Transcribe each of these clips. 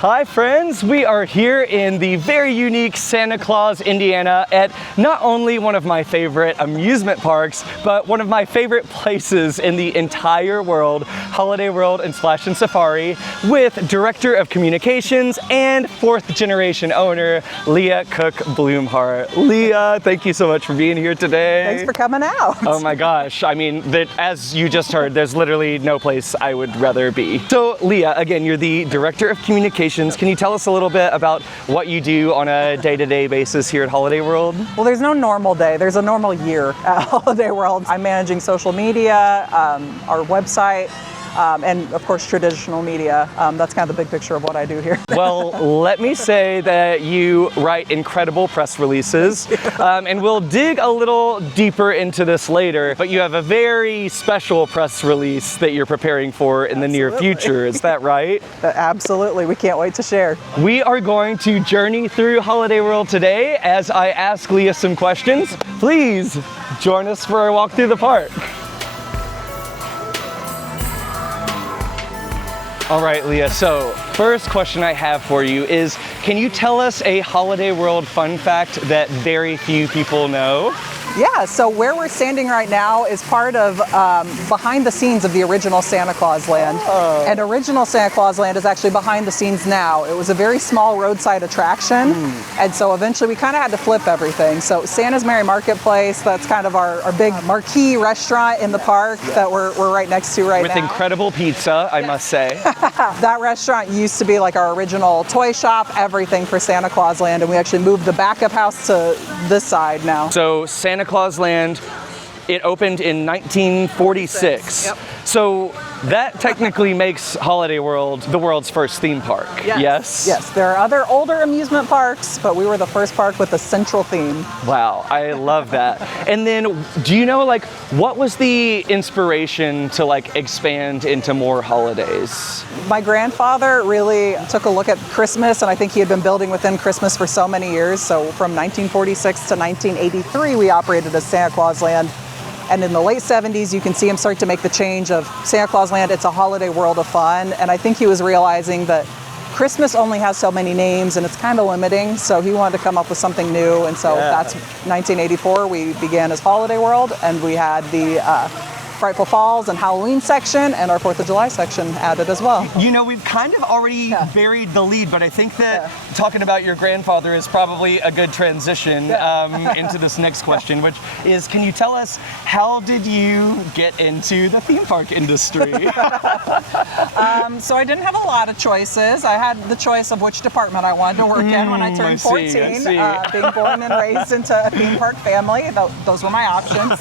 Hi friends, we are here in the very unique Santa Claus, Indiana at not only one of my favorite amusement parks, but one of my favorite places in the entire world, Holiday World and Splash and Safari, with Director of Communications and fourth generation owner, Leah Koch-Blumhardt. Leah, thank you so much for being here today. Thanks for coming out. Oh my gosh, I mean, as you just heard, there's literally no place I would rather be. So Leah, again, you're the Director of Communications. Can you tell us a little bit about what you do on a day-to-day basis here at Holiday World? Well, there's no normal day. There's a normal year at Holiday World. I'm managing social media, our website, and of course traditional media. That's kind of the big picture of what I do here. Well, let me say that you write incredible press releases, and we'll dig a little deeper into this later, but you have a very special press release that you're preparing for in the near future. Is that right? Absolutely. We can't wait to share. We are going to journey through Holiday World today as I ask Leah some questions. Please join us for our walk through the park. All right, Leah, so first question I have for you is, can you tell us a Holiday World fun fact that very few people know? Yeah, so where we're standing right now is part of behind the scenes of the original Santa Claus Land. Oh. And original Santa Claus Land is actually behind the scenes now. It was a very small roadside attraction, and so eventually we kind of had to flip everything. So Santa's Merry Marketplace, that's kind of our big marquee restaurant in the park that we're right next to right now. With incredible pizza, I must say. That restaurant used to be like our original toy shop, everything for Santa Claus Land, and we actually moved the backup house to this side now. So Santa Claus Land, it opened in 1946. Yep. So that technically makes Holiday World the world's first theme park. Yes? Yes, there are other older amusement parks, but we were the first park with a central theme. Wow, I love that. And then, do you know, like, what was the inspiration to, like, expand into more holidays? My grandfather really took a look at Christmas, and I think he had been building within Christmas for so many years. So from 1946 to 1983, we operated as Santa Claus Land. And in the late 70s, you can see him start to make the change of Santa Claus Land, it's a holiday world of fun. And I think he was realizing that Christmas only has so many names and it's kind of limiting. So he wanted to come up with something new. And so that's 1984, we began as Holiday World, and we had the Frightful Falls and Halloween section and our 4th of July section added as well. You know, we've kind of already buried the lead, but I think that talking about your grandfather is probably a good transition into this next question, which is, can you tell us, how did you get into the theme park industry? So I didn't have a lot of choices. I had the choice of which department I wanted to work in when I turned 14. Being born and raised into a theme park family, those were my options.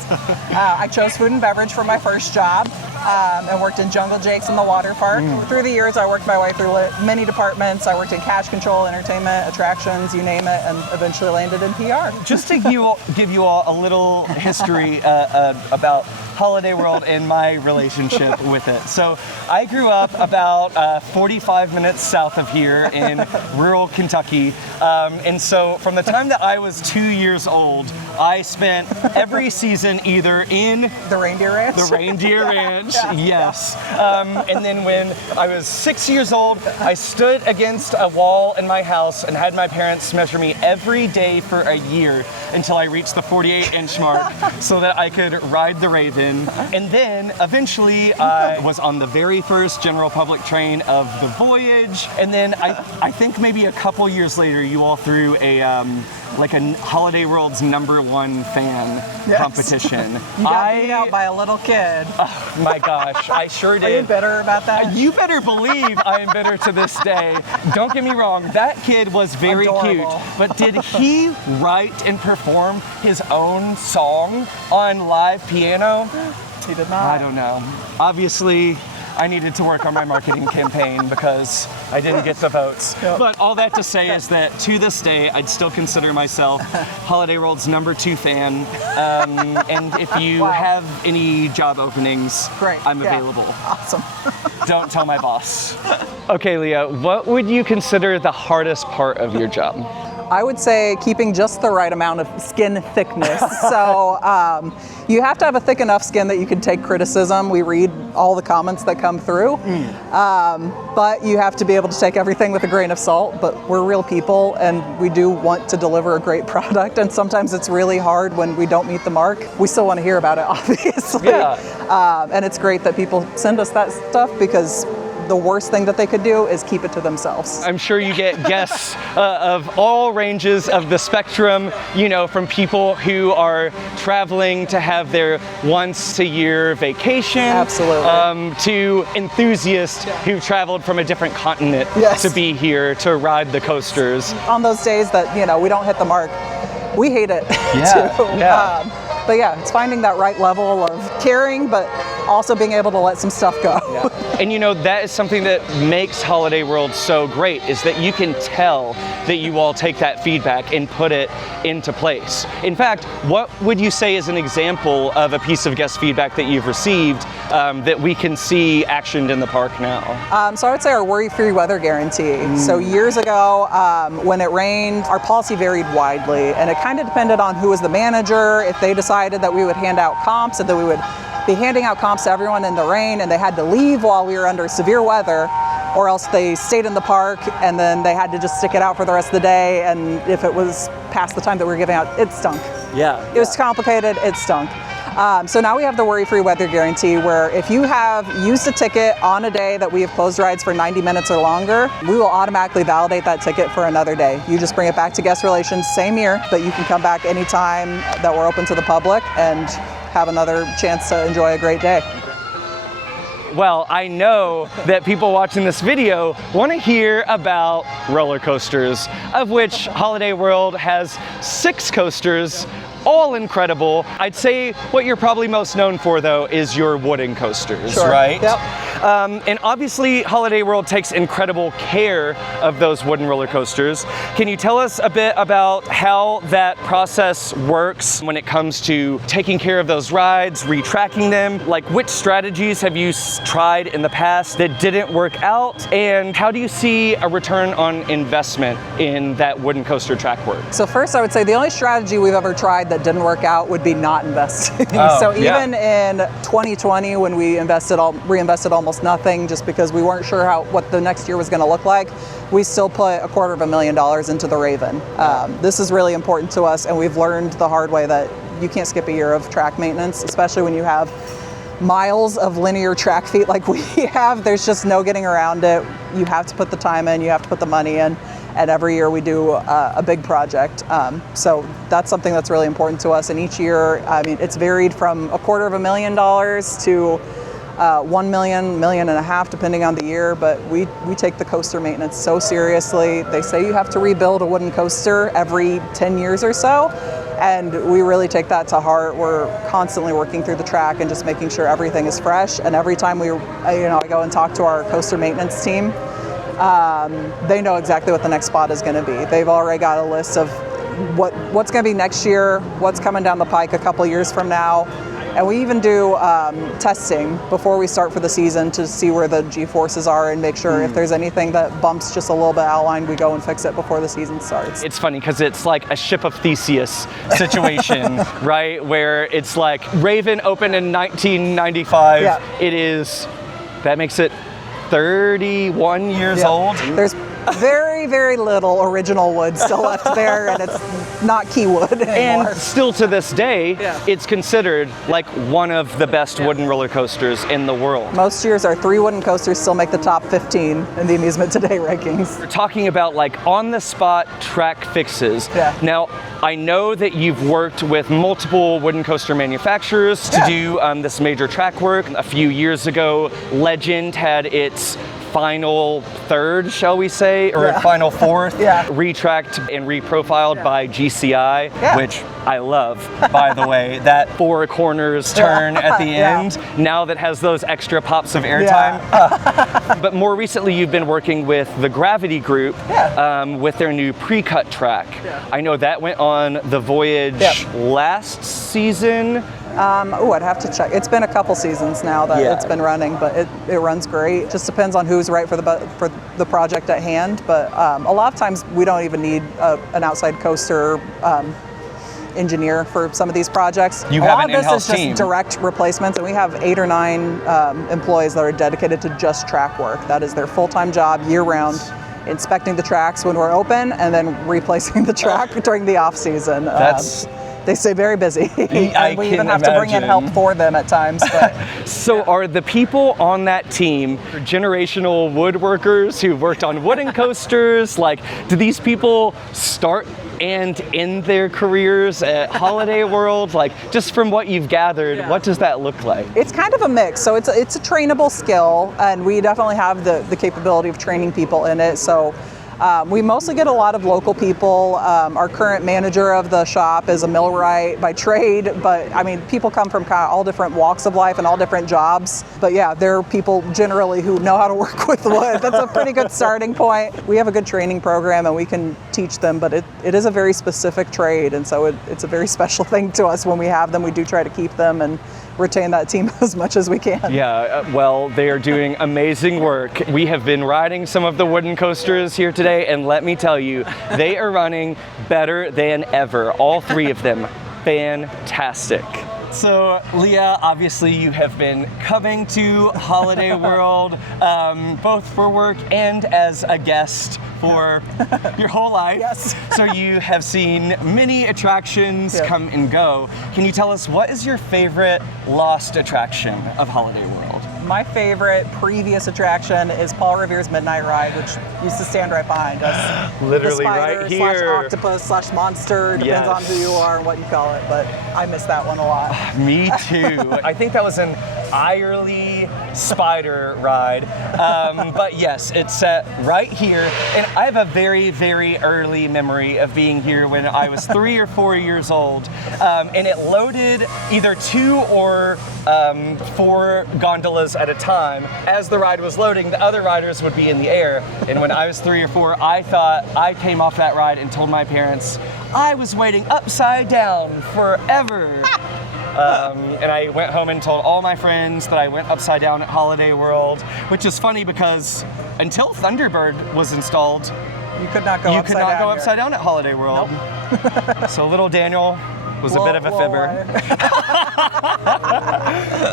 I chose food and beverage for my first job and worked in Jungle Jake's in the water park. Through the years, I worked my way through many departments. I worked in cash control, entertainment, attractions, you name it, and eventually landed in PR. Just to give you all a little history about Holiday World and my relationship with it. So I grew up about 45 minutes south of here in rural Kentucky. And so from the time that I was 2 years old, I spent every season either in the Reindeer Ranch. The Reindeer Ranch, yes. And then when I was 6 years old, I stood against a wall in my house and had my parents measure me every day for a year until I reached the 48-inch mark so that I could ride the Raven. And then eventually I was on the very first general public train of the voyage. And then I think maybe a couple years later, you all threw a like a Holiday World's #1 fan competition. You got beat out by a little kid. Oh my gosh, I sure did. Are you bitter about that? You better believe I am bitter to this day. Don't get me wrong, that kid was very cute, but did he write and perform his own song on live piano? He did not. I don't know. Obviously, I needed to work on my marketing campaign because I didn't get the votes. Yep. But all that to say is that to this day, I'd still consider myself Holiday World's #2 fan. And if you have any job openings, I'm available. Awesome. Don't tell my boss. Okay, Leah, what would you consider the hardest part of your job? I would say keeping just the right amount of skin thickness. So you have to have a thick enough skin that you can take criticism. We read all the comments that come through, but you have to be able to take everything with a grain of salt. But we're real people, and we do want to deliver a great product, and sometimes it's really hard when we don't meet the mark. We still want to hear about it, obviously. Yeah. And it's great that people send us that stuff, because the worst thing that they could do is keep it to themselves. I'm sure you get guests of all ranges of the spectrum, you know, from people who are traveling to have their once-a-year vacation, Absolutely. To enthusiasts who traveled from a different continent to be here to ride the coasters. On those days that, you know, we don't hit the mark, we hate it too. But yeah, it's finding that right level of caring, but also being able to let some stuff go. And you know, that is something that makes Holiday World so great, is that you can tell that you all take that feedback and put it into place. In fact, what would you say is an example of a piece of guest feedback that you've received that we can see actioned in the park now? So I would say our worry-free weather guarantee. So years ago, when it rained, our policy varied widely, and it kind of depended on who was the manager. If they decided that we would hand out comps, and that we would be handing out comps to everyone in the rain, and they had to leave while we were under severe weather, or else they stayed in the park and then they had to just stick it out for the rest of the day. And if it was past the time that we were giving out, it stunk. It was complicated, it stunk. So now we have the worry-free weather guarantee, where if you have used a ticket on a day that we have closed rides for 90 minutes or longer, we will automatically validate that ticket for another day. You just bring it back to guest relations, same year, but you can come back anytime that we're open to the public and have another chance to enjoy a great day. Well, I know that people watching this video want to hear about roller coasters, of which Holiday World has 6 coasters, all incredible. I'd say what you're probably most known for, though, is your wooden coasters, right? And obviously, Holiday World takes incredible care of those wooden roller coasters. Can you tell us a bit about how that process works when it comes to taking care of those rides, retracking them? Like, which strategies have you tried in the past that didn't work out? And how do you see a return on investment in that wooden coaster track work? So first, I would say the only strategy we've ever tried that didn't work out would be not investing. So even in 2020, when we reinvested almost nothing, just because we weren't sure what the next year was going to look like, we still put $250,000 into the Raven. This is really important to us, and we've learned the hard way that you can't skip a year of track maintenance, especially when you have miles of linear track feet like we have. There's just no getting around it. You have to put the time in, you have to put the money in, and every year we do a big project. So that's something that's really important to us. And each year, I mean, it's varied from $250,000 to 1 million, million and a half, depending on the year. But we take the coaster maintenance so seriously. They say you have to rebuild a wooden coaster every 10 years or so. And we really take that to heart. We're constantly working through the track and just making sure everything is fresh. And every time I go and talk to our coaster maintenance team, they know exactly what the next spot is going to be. They've already got a list of what's going to be next year, what's coming down the pike a couple years from now. And we even do testing before we start for the season to see where the G-forces are and make sure if there's anything that bumps just a little bit outlined, we go and fix it before the season starts. It's funny because it's like a Ship of Theseus situation, right? Where it's like Raven opened in 1995. That makes it 31 years old. There's very, very little original wood still left there, and it's not key wood anymore. And still to this day, it's considered like one of the best wooden roller coasters in the world. Most years, our 3 wooden coasters still make the top 15 in the Amusement Today rankings. We're talking about like on-the-spot track fixes. Now, I know that you've worked with multiple wooden coaster manufacturers to do this major track work. A few years ago, Legend had its final third, shall we say, or final fourth, retracked and reprofiled by GCI, which I love, by the way. That 4 corners turn at the end, now that has those extra pops of airtime. But more recently, you've been working with the Gravity Group with their new pre-cut track. I know that went on the Voyage last season. I'd have to check. It's been a couple seasons now that it's been running, but it runs great. Just depends on who's right for the project at hand. But a lot of times we don't even need an outside coaster engineer for some of these projects. You have an in-house team. A lot of this is just direct replacements, and we have 8 or 9 employees that are dedicated to just track work. That is their full-time job year-round, inspecting the tracks when we're open and then replacing the track during the off-season. They stay very busy. And we even have to bring in help for them at times. But, so are the people on that team generational woodworkers who worked on wooden coasters? Like, do these people start and end their careers at Holiday World? Like, just from what you've gathered, what does that look like? It's kind of a mix. So it's a trainable skill, and we definitely have the capability of training people in it. So we mostly get a lot of local people. Our current manager of the shop is a millwright by trade, but I mean, people come from kind of all different walks of life and all different jobs. But yeah, there are people generally who know how to work with wood. That's a pretty good starting point. We have a good training program and we can teach them, but it is a very specific trade, and so it's a very special thing to us when we have them. We do try to keep them and retain that team as much as we can. Yeah, well, they are doing amazing work. We have been riding some of the wooden coasters here today, and let me tell you, they are running better than ever. All 3 of them, fantastic. So, Leah, obviously you have been coming to Holiday World, both for work and as a guest for your whole life. Yes. So you have seen many attractions come and go. Can you tell us, what is your favorite lost attraction of Holiday World? My favorite previous attraction is Paul Revere's Midnight Ride, which used to stand right behind us. Literally the spider right here. / octopus / monster, depends on who you are and what you call it, but I miss that one a lot. Me too. I think that was an Irely spider ride. But yes, it's set right here. And I have a very, very early memory of being here when I was 3 or 4 years old. And it loaded either 2 or 4 gondolas at a time. As the ride was loading, the other riders would be in the air. And when I was 3 or 4, I thought I came off that ride and told my parents I was waiting upside down forever. And I went home and told all my friends that I went upside down at Holiday World, which is funny because until Thunderbird was installed, you could not go upside down at Holiday World. Nope. So little Daniel was a bit of a fibber.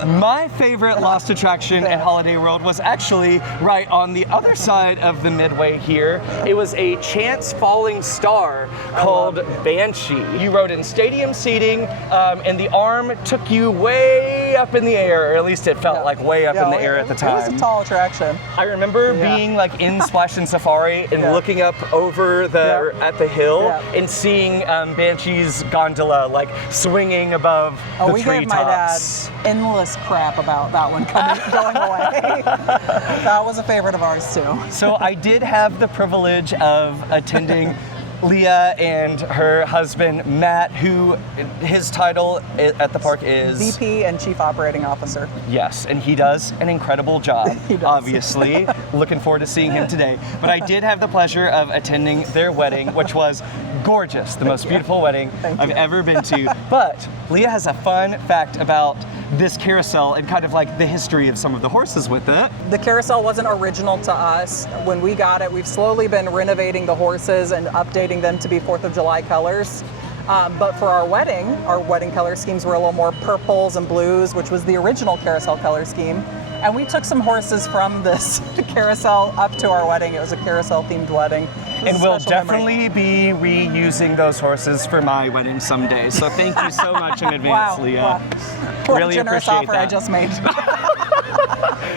My favorite lost attraction at Holiday World was actually right on the other side of the midway here. It was a chance falling star called Banshee. You rode in stadium seating, and the arm took you way up in the air, or at least it felt like way up in the air at the time. It was a tall attraction. I remember being like in Splash and Safari and looking up over at the hill and seeing Banshee's gondola like swinging above the treetops. We gave my dad endless crap about that one going away. That was a favorite of ours too. So I did have the privilege of attending Leah and her husband, Matt, who his title at the park is VP and Chief Operating Officer. Yes, and he does an incredible job, obviously. Looking forward to seeing him today. But I did have the pleasure of attending their wedding, which was gorgeous, the most beautiful wedding I've ever been to. But Leah has a fun fact about this carousel and kind of like the history of some of the horses with it. The carousel wasn't original to us. When we got it, we've slowly been renovating the horses and updating them to be 4th of July colors. But for our wedding color schemes were a little more purples and blues, which was the original carousel color scheme. And we took some horses from this carousel up to our wedding. It was a carousel themed wedding. And we'll definitely be reusing those horses for my wedding someday. So thank you so much in advance, Leah. Wow. What really a generous appreciate offer that. I just made.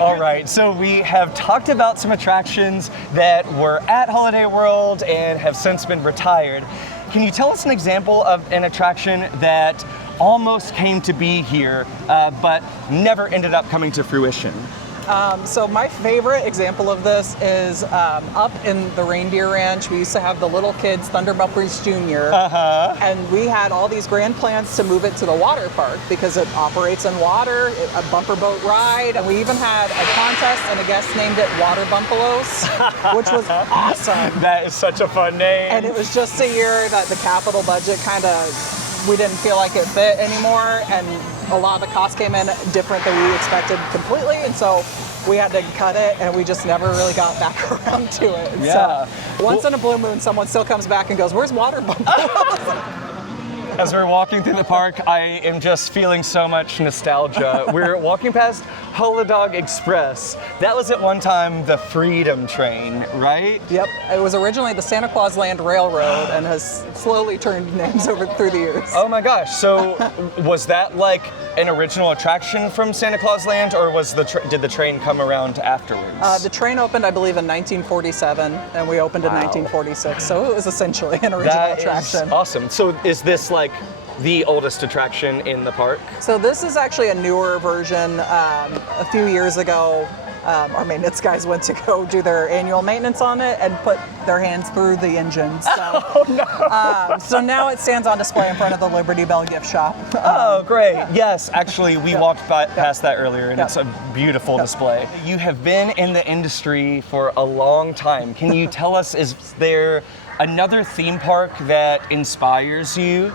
All right, so we have talked about some attractions that were at Holiday World and have since been retired. Can you tell us an example of an attraction that almost came to be here, but never ended up coming to fruition? So my favorite example of this is up in the Reindeer Ranch. We used to have the little kids, Thunder Bumpers Jr. And we had all these grand plans to move it to the water park because it operates in water, a bumper boat ride. And we even had a contest and a guest named it Water Bumpalos, which was awesome. That is such a fun name. And it was just a year that the capital budget we didn't feel like it fit anymore, and a lot of the costs came in different than we expected completely, and so we had to cut it, and we just never really got back around to it. And Yeah. so once in a blue moon, someone still comes back and goes, "Where's water bubbles?" As we're walking through the park, I am just feeling so much nostalgia. We're walking past Holodog Express. That was at one time the Freedom Train, right? Yep, it was originally the Santa Claus Land Railroad and has slowly turned names over through the years. Oh my gosh, so was that like an original attraction from Santa Claus Land, or was did the train come around afterwards? The train opened, I believe, in 1947, and we opened in 1946, so it was essentially an original That attraction. is awesome. So is this like the oldest attraction in the park? So this is actually a newer version. A few years ago, our maintenance guys went to go do their annual maintenance on it and put their hands through the engine. So, Oh no! so now it stands on display in front of the Liberty Bell gift shop. Oh, great. Yes, actually, we walked past that earlier, and Yeah. it's a beautiful display. You have been in the industry for a long time. Can you tell us, is there another theme park that inspires you?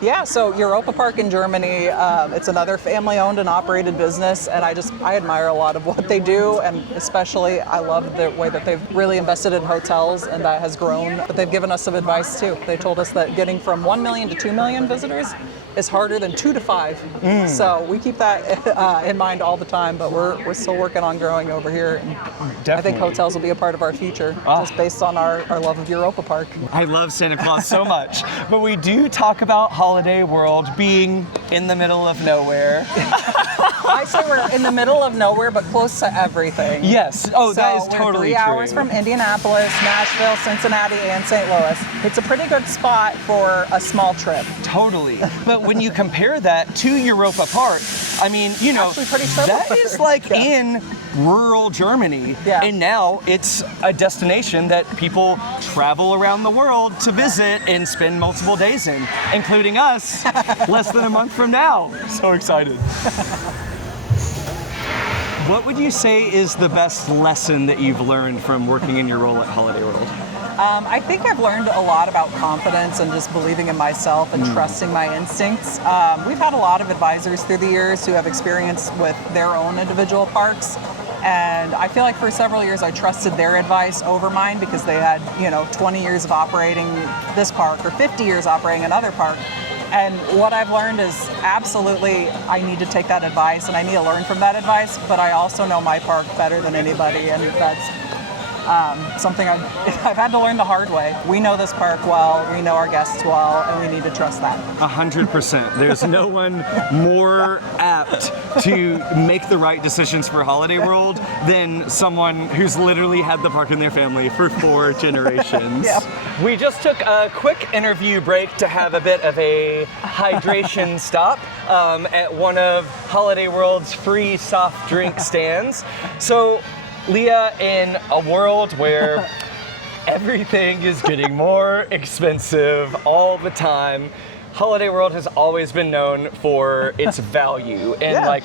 Yeah, so Europa Park in Germany, it's another family-owned and operated business, and I admire a lot of what they do, and especially I love the way that they've really invested in hotels, and that has grown. But they've given us some advice too. They told us that getting from 1 million to 2 million visitors is harder than 2 to 5. So we keep that in mind all the time, but we're still working on growing over here. And Definitely. I think hotels will be a part of our future, just based on our love of Europa Park. I love Santa Claus so much, but we do talk about Holiday World being in the middle of nowhere. I say we're in the middle of nowhere, but close to everything. Yes. Oh, that is we're totally 3 hours true. from Indianapolis, Nashville, Cincinnati, and St. Louis. It's a pretty good spot for a small trip. Totally. But when you compare that to Europa Park, I mean, you know, Actually pretty similar. that is like in rural Germany. Yeah. And now it's a destination that people travel around the world to visit and spend multiple days in, including us less than a month from now. So excited. What would you say is the best lesson that you've learned from working in your role at Holiday World? I think I've learned a lot about confidence and just believing in myself and trusting my instincts. We've had a lot of advisors through the years who have experience with their own individual parks. And I feel like for several years I trusted their advice over mine because they had, 20 years of operating this park or 50 years operating another park. And what I've learned is absolutely I need to take that advice and I need to learn from that advice, but I also know my park better than anybody, and that's something I've had to learn the hard way. We know this park well, we know our guests well, and we need to trust that. 100%. There's no one more apt to make the right decisions for Holiday World than someone who's literally had the park in their family for 4 generations. Yeah. We just took a quick interview break to have a bit of a hydration stop at one of Holiday World's free soft drink stands. So, Leah, in a world where everything is getting more expensive all the time, Holiday World has always been known for its value. And Yeah. like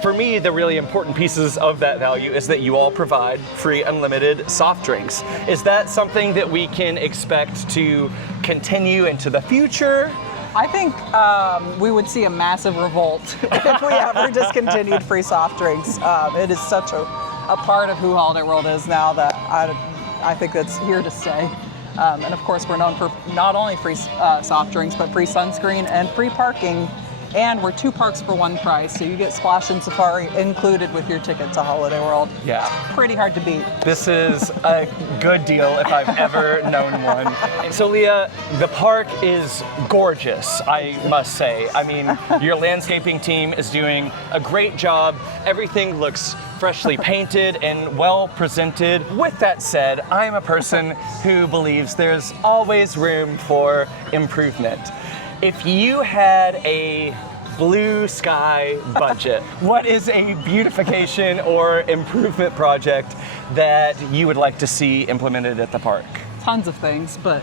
for me, the really important pieces of that value is that you all provide free unlimited soft drinks. Is that something that we can expect to continue into the future? I think we would see a massive revolt if we ever discontinued free soft drinks. It is such a part of who Holiday World is now that I think it's here to stay. And of course, we're known for not only free soft drinks, but free sunscreen and free parking. And we're 2 parks for 1 price, so you get Splash and Safari included with your ticket to Holiday World. Yeah. Pretty hard to beat. This is a good deal if I've ever known one. So Leah, the park is gorgeous, I must say. I mean, your landscaping team is doing a great job. Everything looks freshly painted and well presented. With that said, I'm a person who believes there's always room for improvement. If you had a blue sky budget, what is a beautification or improvement project that you would like to see implemented at the park? Tons of things, but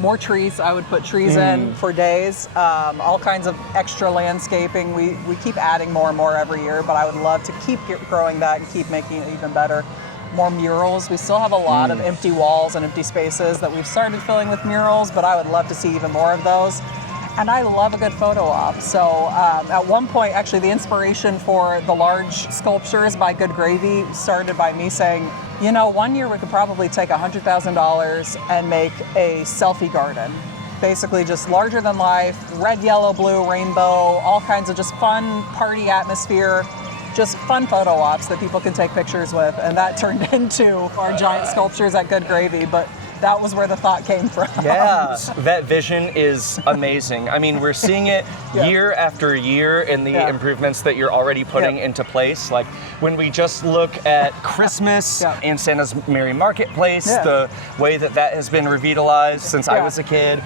more trees. I would put trees in for days. All kinds of extra landscaping. We keep adding more and more every year, but I would love to keep growing that and keep making it even better. More murals. We still have a lot of empty walls and empty spaces that we've started filling with murals, but I would love to see even more of those. And I love a good photo op. So at one point, actually, the inspiration for the large sculptures by Good Gravy started by me saying, you know, one year we could probably take $100,000 and make a selfie garden. Basically just larger than life, red, yellow, blue, rainbow, all kinds of just fun party atmosphere, just fun photo ops that people can take pictures with. And that turned into our giant sculptures at Good Gravy. But that was where the thought came from. Yeah, that vision is amazing. I mean, we're seeing it year after year in the improvements that you're already putting into place. Like when we just look at Christmas and Santa's Merry Marketplace, the way that that has been revitalized since I was a kid.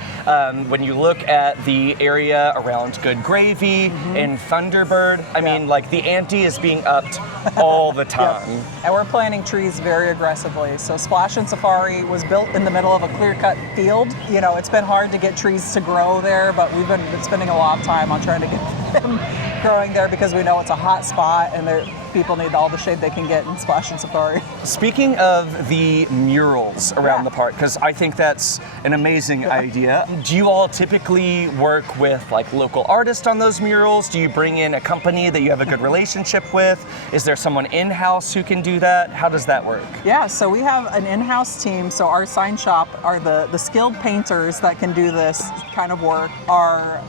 When you look at the area around Good Gravy and Thunderbird, I mean, like the ante is being upped all the time. And we're planting trees very aggressively. So Splash and Safari was built in the middle of a clear-cut field. You know, it's been hard to get trees to grow there, but we've been spending a lot of time on trying to get them growing there because we know it's a hot spot and people need all the shade they can get in Splash and Safari. Speaking of the murals around the park, because I think that's an amazing idea, do you all typically work with like local artists on those murals? Do you bring in a company that you have a good relationship with? Is there someone in-house who can do that? How does that work? Yeah, so we have an in-house team. So our sign shop are the skilled painters that can do this kind of work. Our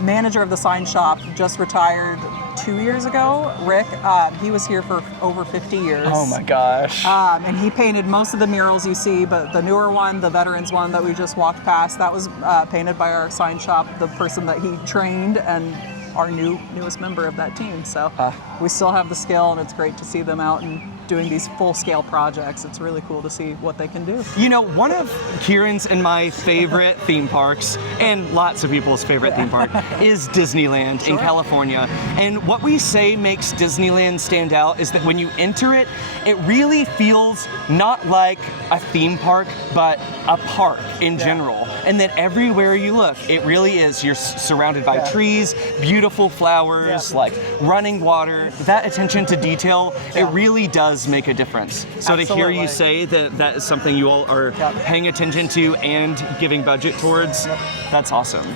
manager of the sign shop just retired 2 years ago, Rick. He was here for over 50 years. Oh my gosh. And he painted most of the murals you see, but the newer one, the veterans one that we just walked past, that was painted by our sign shop, the person that he trained and our newest member of that team. So we still have the skill and it's great to see them out and doing these full-scale projects. It's really cool to see what they can do. You know, one of Kieran's and my favorite theme parks, and lots of people's favorite theme park, is Disneyland in California. And what we say makes Disneyland stand out is that when you enter it, it really feels not like a theme park, but a park in general. And that everywhere you look, it really is. You're surrounded by trees, beautiful flowers, like running water. That attention to detail, it really does make a difference. So to hear you say that that is something you all are paying attention to and giving budget towards, that's awesome.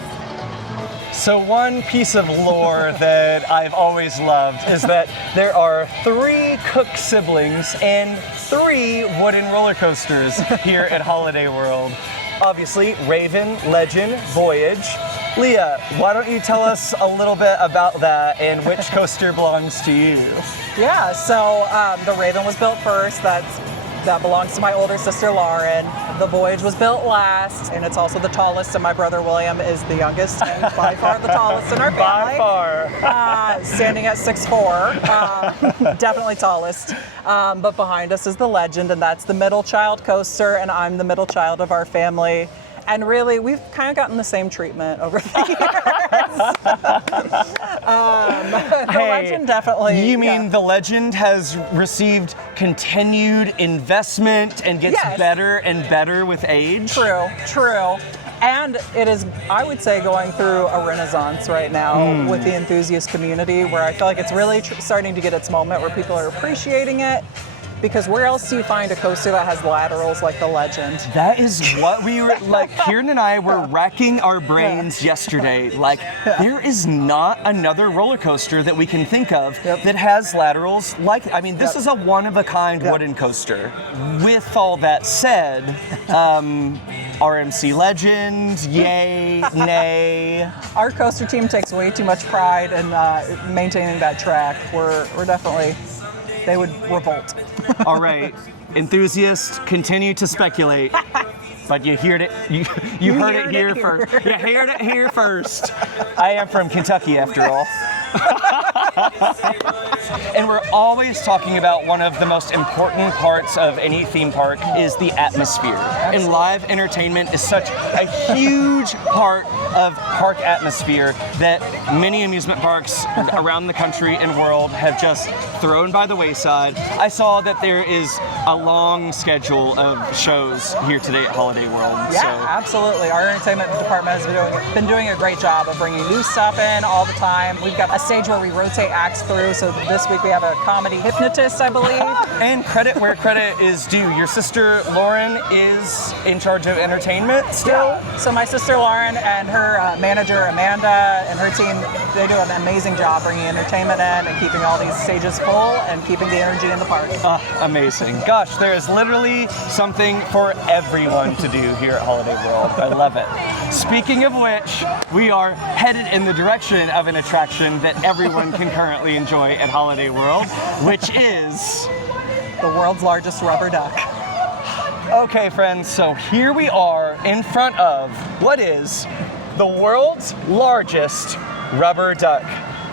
So one piece of lore that I've always loved is that there are 3 Cook siblings and 3 wooden roller coasters here at Holiday World. Obviously, Raven, Legend, Voyage. Leah, why don't you tell us a little bit about that and which coaster belongs to you? Yeah, so the Raven was built first. That belongs to my older sister, Lauren. The Voyage was built last, and it's also the tallest, and my brother, William, is the youngest, and by far the tallest in our family. By far. Standing at 6'4", definitely tallest. But behind us is the Legend, and that's the middle child coaster, and I'm the middle child of our family. And really, we've kind of gotten the same treatment over the years. The Legend definitely. You mean the Legend has received continued investment and gets better and better with age? True. And it is, I would say, going through a renaissance right now with the enthusiast community, where I feel like it's really starting to get its moment where people are appreciating it. Because where else do you find a coaster that has laterals like the Legend? That is what we were, like, Kieran and I were racking our brains yesterday. Like, there is not another roller coaster that we can think of that has laterals like, I mean, this is a one-of-a-kind wooden coaster. With all that said, RMC Legend, yay, nay. Our coaster team takes way too much pride in maintaining that track. We're definitely, they would revolt. All right, enthusiasts, continue to speculate. But you heard it. You heard it here first. You heard it here first. I am from Kentucky, after all. And we're always talking about one of the most important parts of any theme park is the atmosphere. And live entertainment is such a huge part of park atmosphere that many amusement parks around the country and world have just thrown by the wayside. I saw that there is a long schedule of shows here today at Holiday World. Yeah, absolutely. Our entertainment department has been doing a great job of bringing new stuff in all the time. We've got a stage where we rotate acts through. So this week we have a comedy hypnotist, I believe. And credit where credit is due. Your sister Lauren is in charge of entertainment still? Yeah. So my sister Lauren and her manager Amanda and her team, they do an amazing job bringing entertainment in and keeping all these stages full and keeping the energy in the park. Amazing. Gosh, there is literally something for everyone to do here at Holiday World. I love it. Speaking of which, we are headed in the direction of an attraction that everyone can currently enjoy at Holiday World, which is The world's largest rubber duck. Okay, friends, so here we are in front of what is the world's largest rubber duck.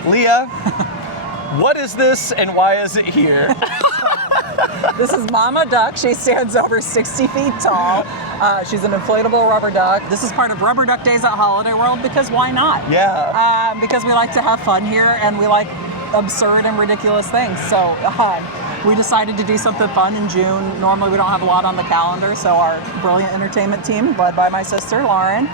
Leah, what is this and why is it here? This is Mama Duck. She stands over 60 feet tall. She's an inflatable rubber duck. This is part of Rubber Duck Days at Holiday World because why not? Yeah. Because we like to have fun here and we like absurd and ridiculous things. So we decided to do something fun in June. Normally we don't have a lot on the calendar, so our brilliant entertainment team, led by my sister Lauren,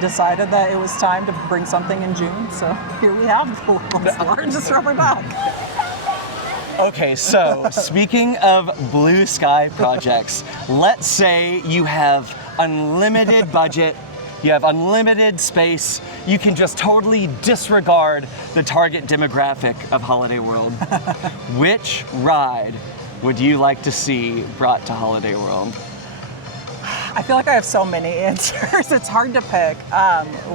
decided that it was time to bring something in June. So here we have the world's largest rubber duck. Okay, so speaking of blue sky projects, let's say you have unlimited budget, you have unlimited space, you can just totally disregard the target demographic of Holiday World. Which ride would you like to see brought to Holiday World? I feel like I have so many answers. It's hard to pick.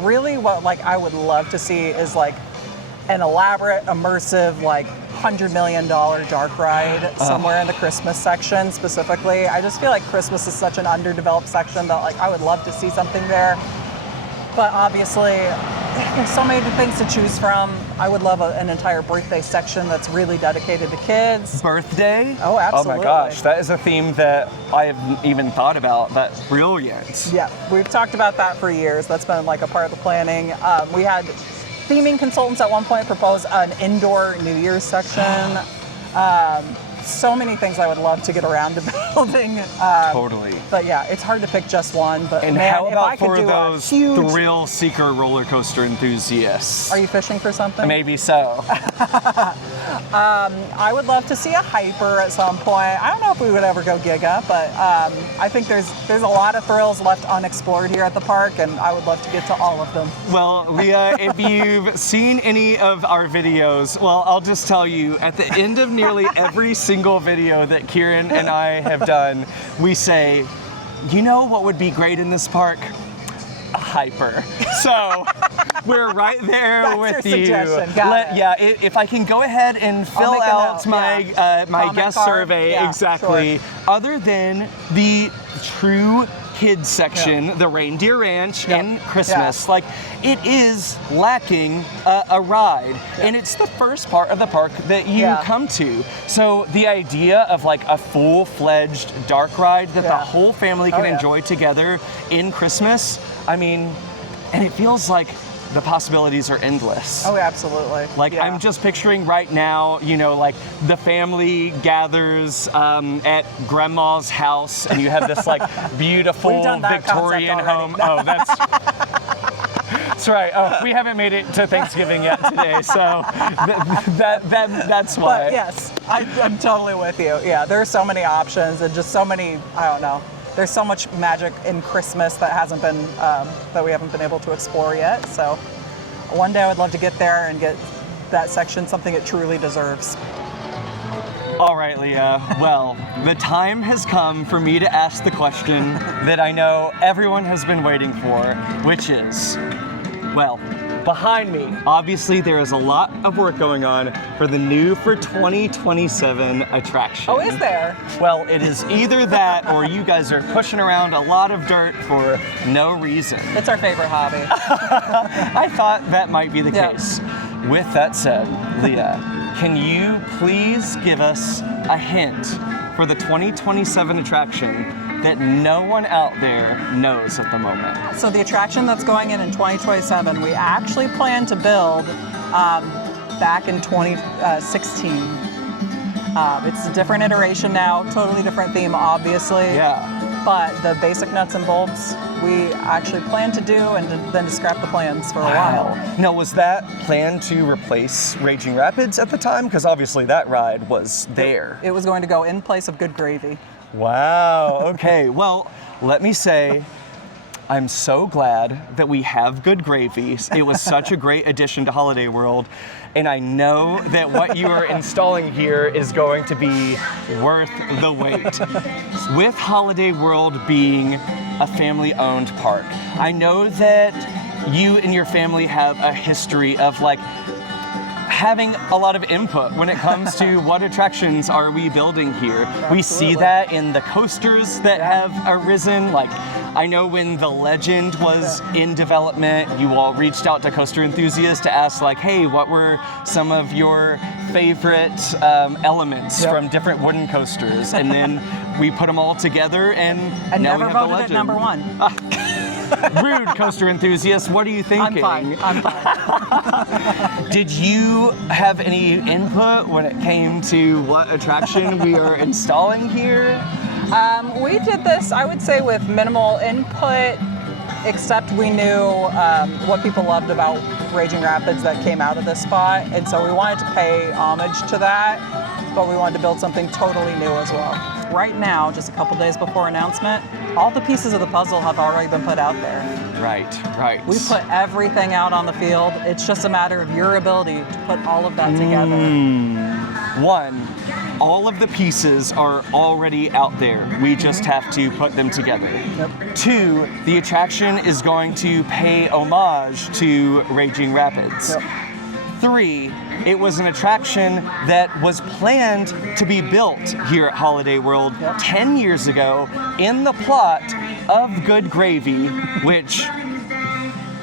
Really, what I would love to see is an elaborate, immersive, $100 million dark ride somewhere in the Christmas section specifically. I just feel like Christmas is such an underdeveloped section that I would love to see something there. But obviously, there's so many things to choose from. I would love an entire birthday section that's really dedicated to kids. Birthday? Oh, absolutely. Oh my gosh, that is a theme that I haven't even thought about. That's brilliant. Yeah, we've talked about that for years. That's been a part of the planning. We had theming consultants at one point propose an indoor New Year's section. So many things I would love to get around to building. Totally. But yeah, it's hard to pick just one. But and man, how if I about could for do those a huge... thrill seeker roller coaster enthusiasts? Are you fishing for something? Maybe so. I would love to see a hyper at some point. I don't know if we would ever go Giga, but I think there's a lot of thrills left unexplored here at the park, and I would love to get to all of them. Well, Leah, if you've seen any of our videos, well, I'll just tell you, at the end of nearly every single video that Kieran and I have done, we say, you know what would be great in this park? A hyper. So we're right there That's with your you. suggestion. Got it. Yeah, if I can go ahead and fill make a out note, my yeah. my Comment guest card. survey, Yeah, exactly. sure. Other than the true kids section, the Reindeer Ranch in Christmas, it is lacking a ride, and it's the first part of the park that you come to. So the idea of a full-fledged dark ride that the whole family can enjoy together in Christmas, I mean, and it feels like the possibilities are endless. Oh, absolutely. I'm just picturing right now, the family gathers at grandma's house and you have this beautiful Victorian home. Oh, that's right. Oh, we haven't made it to Thanksgiving yet today, so that's why. But yes, I'm totally with you. Yeah, there are so many options and just so many, I don't know. There's so much magic in Christmas that hasn't been, that we haven't been able to explore yet. So one day I would love to get there and get that section something it truly deserves. All right, Leah. Well, the time has come for me to ask the question that I know everyone has been waiting for, which is, well, behind me, obviously there is a lot of work going on for the new for 2027 attraction. Oh, is there? Well, it is either that or you guys are pushing around a lot of dirt for no reason. It's our favorite hobby. I thought that might be the case. With that said, Leah, can you please give us a hint for the 2027 attraction that no one out there knows at the moment? So the attraction that's going in 2027, we actually plan to build back in 2016. It's a different iteration now, totally different theme, obviously. Yeah. but the basic nuts and bolts we actually planned to do and then to scrap the plans for a while. Now, was that planned to replace Raging Rapids at the time? Because obviously that ride was there. It was going to go in place of Good Gravy. Wow, okay. Well, let me say, I'm so glad that we have Good Gravy. It was such a great addition to Holiday World. And I know that what you are installing here is going to be worth the wait. With Holiday World being a family-owned park, I know that you and your family have a history of like having a lot of input when it comes to what attractions are we building here. Absolutely. We see that in the coasters that have arisen. Like, I know when the Legend was in development, you all reached out to coaster enthusiasts to ask like, hey, what were some of your favorite elements from different wooden coasters? And then we put them all together and now never we have the voted Legend. at number 1. Rude, coaster enthusiasts. What are you thinking? I'm fine. Did you have any input when it came to what attraction we are installing here? We did this, I would say, with minimal input, except we knew what people loved about Raging Rapids that came out of this spot, and so we wanted to pay homage to that, but we wanted to build something totally new as well. Right now, just a couple days before announcement, all the pieces of the puzzle have already been put out there. Right. We put everything out on the field. It's just a matter of your ability to put all of that together. One, all of the pieces are already out there. We just have to put them together. Yep. Two, the attraction is going to pay homage to Raging Rapids. Yep. Three, it was an attraction that was planned to be built here at Holiday World 10 years ago in the plot of Good Gravy, which,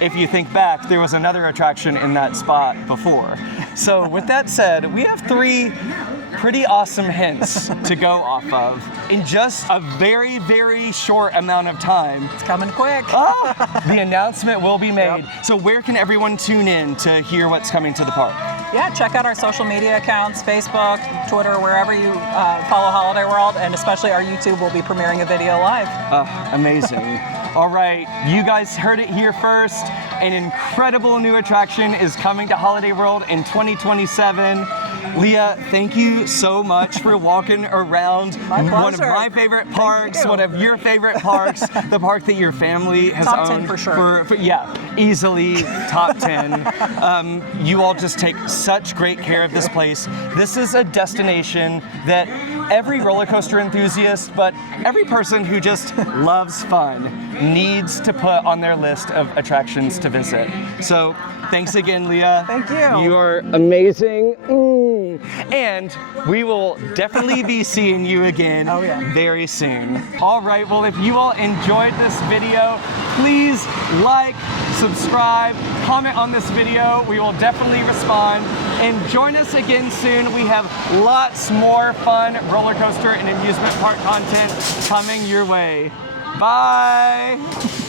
if you think back, there was another attraction in that spot before. So with that said, we have 3 pretty awesome hints to go off of in just a very, very short amount of time. It's coming quick. The announcement will be made. Yep. So where can everyone tune in to hear what's coming to the park? Yeah, check out our social media accounts, Facebook, Twitter, wherever you follow Holiday World, and especially our YouTube will be premiering a video live. Amazing. All right, you guys heard it here first. An incredible new attraction is coming to Holiday World in 2027. Leah, thank you so much for walking around one of my favorite parks, one of your favorite parks, the park that your family has top owned 10 for sure. Easily top 10. You all just take such great care of this place. This is a destination that every roller coaster enthusiast, but every person who just loves fun needs to put on their list of attractions to visit. So thanks again, Leah. Thank you. You are amazing. And we will definitely be seeing you again very soon. All right, well, if you all enjoyed this video, please like, subscribe, comment on this video. We will definitely respond. And join us again soon. We have lots more fun roller coaster and amusement park content coming your way. Bye.